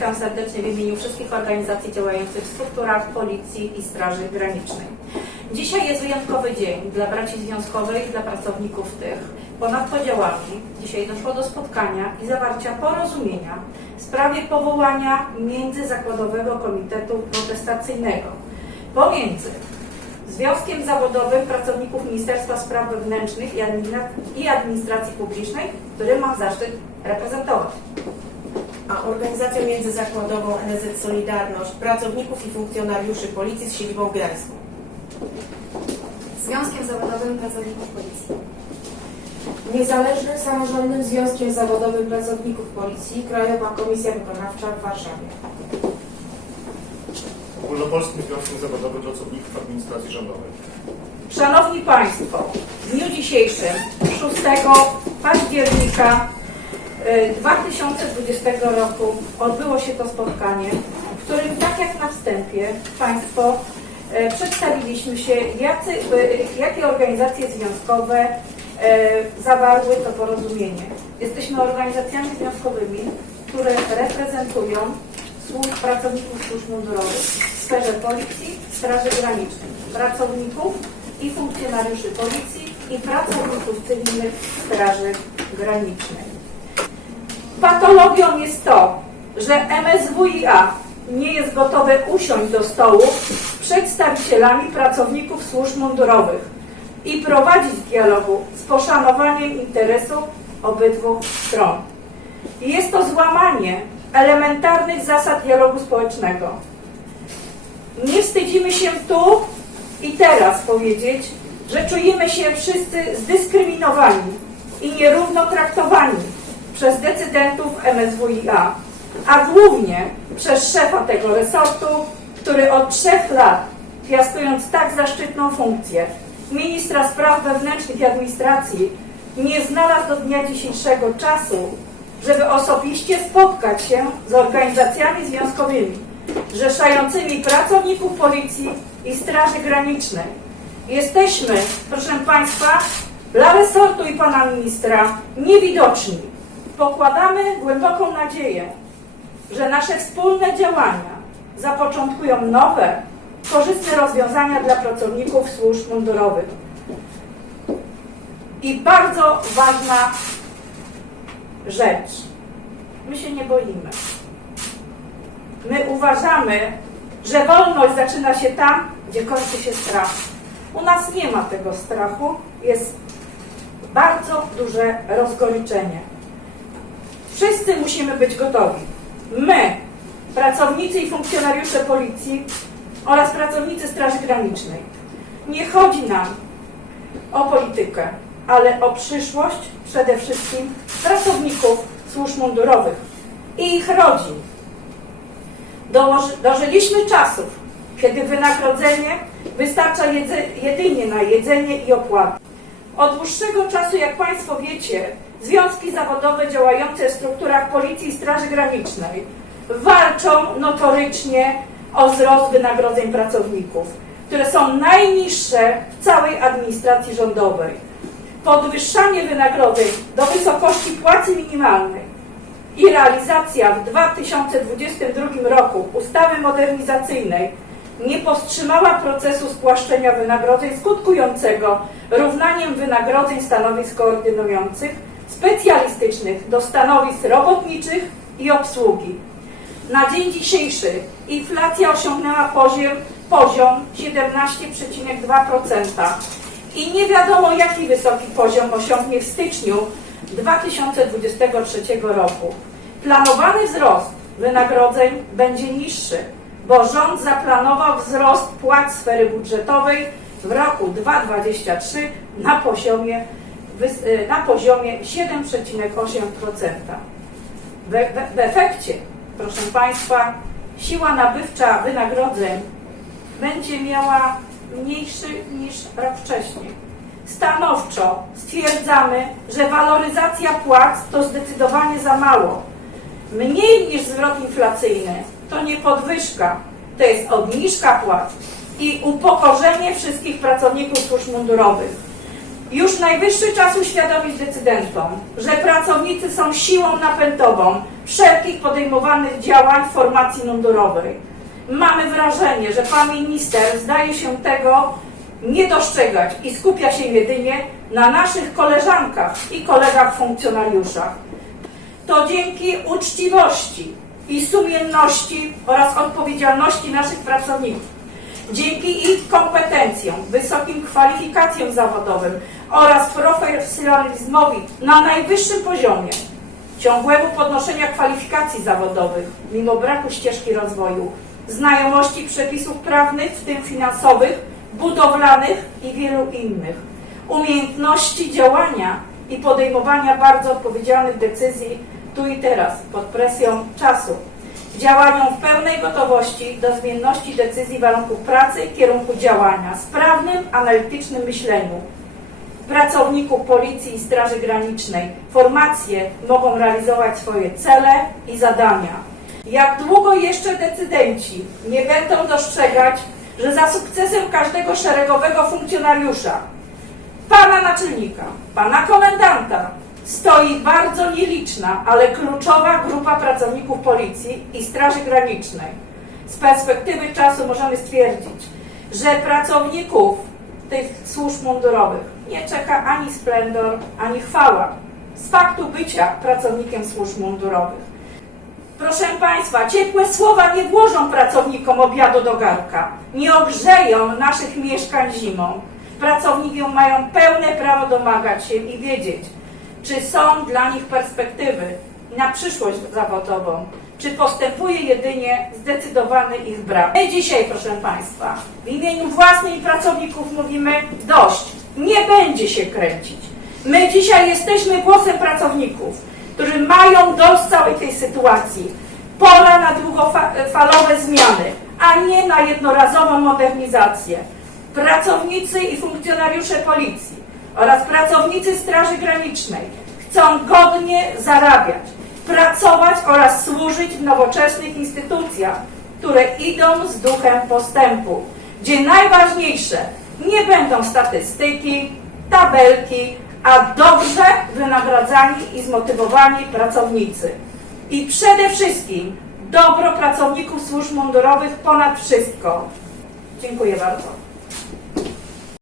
Witam serdecznie w imieniu wszystkich organizacji działających w strukturach Policji i Straży Granicznej. Dzisiaj jest wyjątkowy dzień dla braci związkowej i dla pracowników tych. Ponad podziałami dzisiaj doszło do spotkania i zawarcia porozumienia w sprawie powołania Międzyzakładowego Komitetu Protestacyjnego pomiędzy Związkiem Zawodowym Pracowników Ministerstwa Spraw Wewnętrznych i Administracji Publicznej, który mam zaszczyt reprezentować. Organizacją międzyzakładową NSZ Solidarność pracowników i funkcjonariuszy Policji z siedzibą w Gdańsku. Związkiem Zawodowym Pracowników Policji. Niezależnym Samorządnym Związkiem Zawodowym Pracowników Policji Krajowa Komisja Wykonawcza w Warszawie. Ogólnopolskim Związkiem Zawodowym Pracowników Administracji Rządowej. Szanowni Państwo, w dniu dzisiejszym, 6 października 2020 roku odbyło się to spotkanie, w którym tak jak na wstępie Państwo y, przedstawiliśmy się, jacy, y, jakie organizacje związkowe zawarły to porozumienie. Jesteśmy organizacjami związkowymi, które reprezentują służb, pracowników służb mundurowych w sferze policji, straży granicznej, pracowników i funkcjonariuszy policji i pracowników cywilnych straży granicznej. Patologią jest to, że MSWiA nie jest gotowe usiąść do stołu z przedstawicielami pracowników służb mundurowych i prowadzić dialogu z poszanowaniem interesów obydwu stron. Jest to złamanie elementarnych zasad dialogu społecznego. Nie wstydzimy się tu i teraz powiedzieć, że czujemy się wszyscy zdyskryminowani i nierówno traktowani przez decydentów MSWiA, a głównie przez szefa tego resortu, który od trzech lat, piastując tak zaszczytną funkcję ministra spraw wewnętrznych i administracji, nie znalazł do dnia dzisiejszego czasu, żeby osobiście spotkać się z organizacjami związkowymi, zrzeszającymi pracowników policji i Straży Granicznej. Jesteśmy, proszę Państwa, dla resortu i Pana Ministra niewidoczni. Pokładamy głęboką nadzieję, że nasze wspólne działania zapoczątkują nowe, korzystne rozwiązania dla pracowników służb mundurowych. I bardzo ważna rzecz. My się nie boimy. My uważamy, że wolność zaczyna się tam, gdzie kończy się strach. U nas nie ma tego strachu, jest bardzo duże rozgoryczenie. Wszyscy musimy być gotowi. My, pracownicy i funkcjonariusze policji oraz pracownicy Straży Granicznej. Nie chodzi nam o politykę, ale o przyszłość przede wszystkim pracowników służb mundurowych i ich rodzin. Dożyliśmy czasów, kiedy wynagrodzenie wystarcza jedynie na jedzenie i opłaty. Od dłuższego czasu, jak Państwo wiecie, związki zawodowe działające w strukturach Policji i Straży Granicznej walczą notorycznie o wzrost wynagrodzeń pracowników, które są najniższe w całej administracji rządowej. Podwyższanie wynagrodzeń do wysokości płacy minimalnej i realizacja w 2022 roku ustawy modernizacyjnej nie powstrzymała procesu spłaszczenia wynagrodzeń skutkującego równaniem wynagrodzeń stanowisk koordynujących specjalistycznych do stanowisk robotniczych i obsługi. Na dzień dzisiejszy inflacja osiągnęła poziom, poziom 17,2% i nie wiadomo jaki wysoki poziom osiągnie w styczniu 2023 roku. Planowany wzrost wynagrodzeń będzie niższy, bo rząd zaplanował wzrost płac sfery budżetowej w roku 2023 na poziomie, na poziomie 7,8%. W, w, w efekcie, proszę Państwa, siła nabywcza wynagrodzeń będzie miała mniejszy niż rok wcześniej. Stanowczo stwierdzamy, że waloryzacja płac to zdecydowanie za mało. Mniej niż zwrot inflacyjny to nie podwyżka, to jest obniżka płac i upokorzenie wszystkich pracowników służb mundurowych. Już najwyższy czas uświadomić decydentom, że pracownicy są siłą napędową wszelkich podejmowanych działań formacji mundurowej. Mamy wrażenie, że pan minister zdaje się tego nie dostrzegać i skupia się jedynie na naszych koleżankach i kolegach funkcjonariuszach. To dzięki uczciwości i sumienności oraz odpowiedzialności naszych pracowników, dzięki ich kompetencjom, wysokim kwalifikacjom zawodowym oraz profesjonalizmowi na najwyższym poziomie, ciągłemu podnoszenia kwalifikacji zawodowych mimo braku ścieżki rozwoju, znajomości przepisów prawnych, w tym finansowych, budowlanych i wielu innych, umiejętności działania i podejmowania bardzo odpowiedzialnych decyzji tu i teraz, pod presją czasu, działaniom w pełnej gotowości do zmienności decyzji warunków pracy i kierunku działania, sprawnym, analitycznym myśleniu, pracowników Policji i Straży Granicznej. Formacje mogą realizować swoje cele i zadania. Jak długo jeszcze decydenci nie będą dostrzegać, że za sukcesem każdego szeregowego funkcjonariusza, pana naczelnika, pana komendanta, stoi bardzo nieliczna, ale kluczowa grupa pracowników Policji i Straży Granicznej. Z perspektywy czasu możemy stwierdzić, że pracowników tych służb mundurowych nie czeka ani splendor, ani chwała z faktu bycia pracownikiem służb mundurowych. Proszę Państwa, ciepłe słowa nie włożą pracownikom obiadu do garka, nie ogrzeją naszych mieszkań zimą. Pracownicy mają pełne prawo domagać się i wiedzieć, czy są dla nich perspektywy na przyszłość zawodową, czy postępuje jedynie zdecydowany ich brak. My dzisiaj, proszę Państwa, w imieniu własnych pracowników mówimy dość, nie będzie się kręcić. My dzisiaj jesteśmy głosem pracowników, którzy mają dość całej tej sytuacji. Pora na długofalowe zmiany, a nie na jednorazową modernizację. Pracownicy i funkcjonariusze policji oraz pracownicy Straży Granicznej chcą godnie zarabiać, pracować oraz służyć w nowoczesnych instytucjach, które idą z duchem postępu, gdzie najważniejsze nie będą statystyki, tabelki, a dobrze wynagradzani i zmotywowani pracownicy. I przede wszystkim dobro pracowników służb mundurowych ponad wszystko. Dziękuję bardzo.